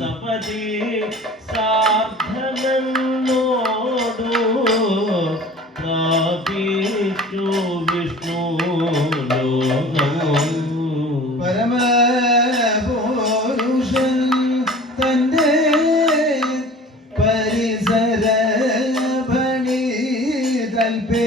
സപതി സാധനോടു പ്രാപിച്ചു പരമപുരുഷൻ തന്റെ പരിസര ഭണി തൽപേ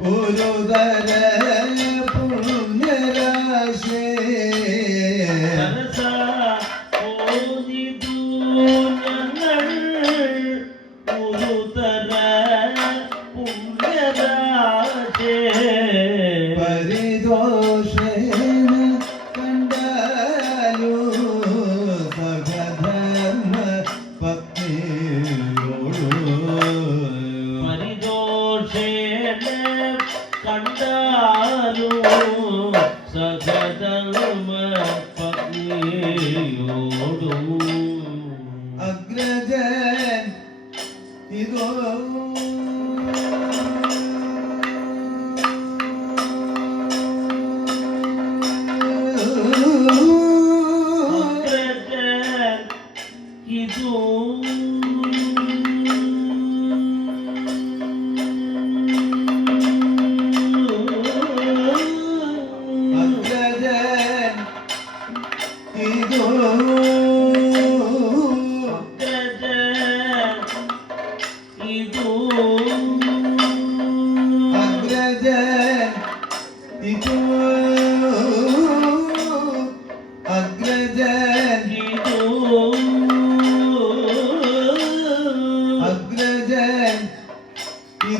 ഒരു തരയിൽ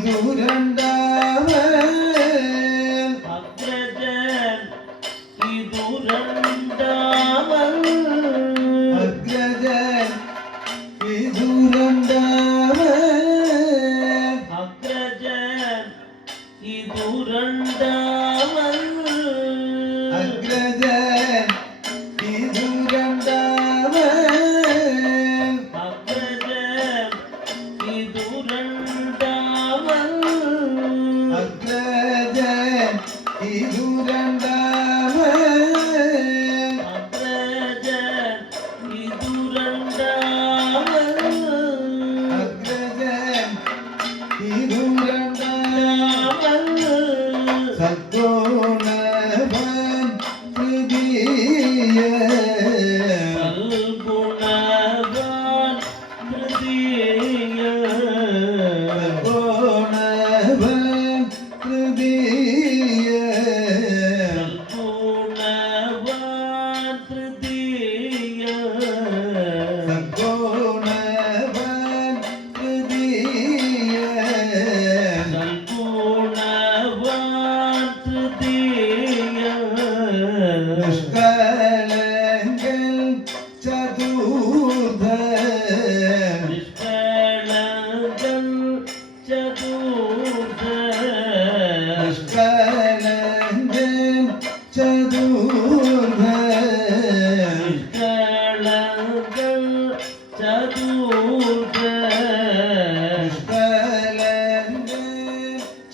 துரந்தாவன் அக்ரஜன் இதுரந்தாவன் அக்ரஜன் இதுரந்தாவன் அக்ரஜன் இதுரந்தாவன்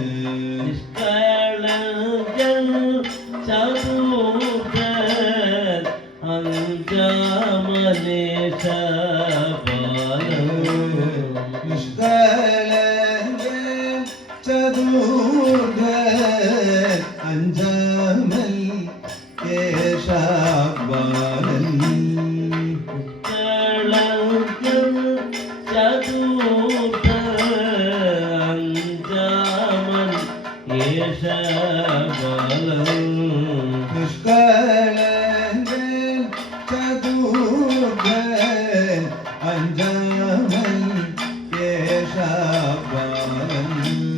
Amen. 我们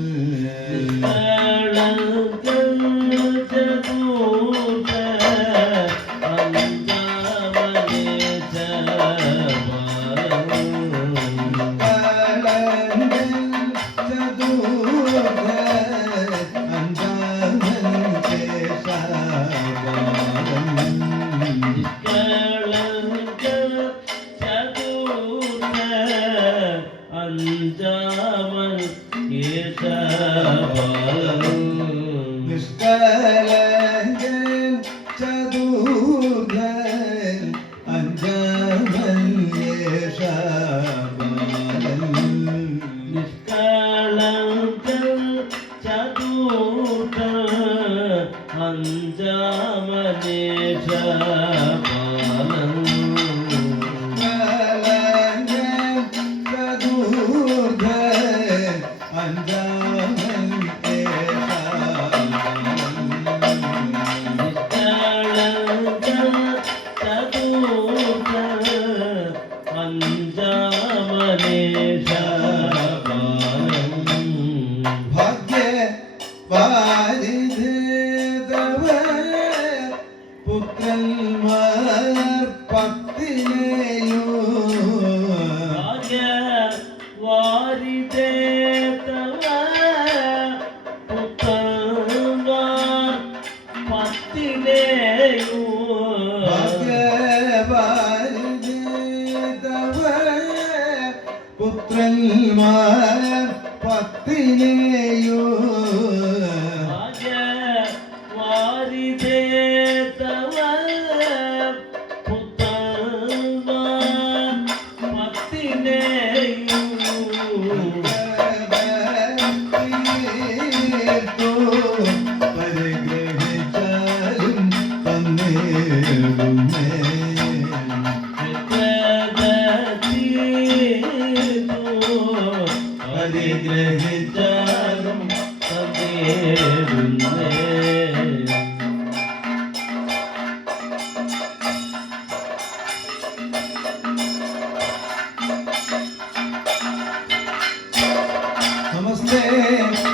রে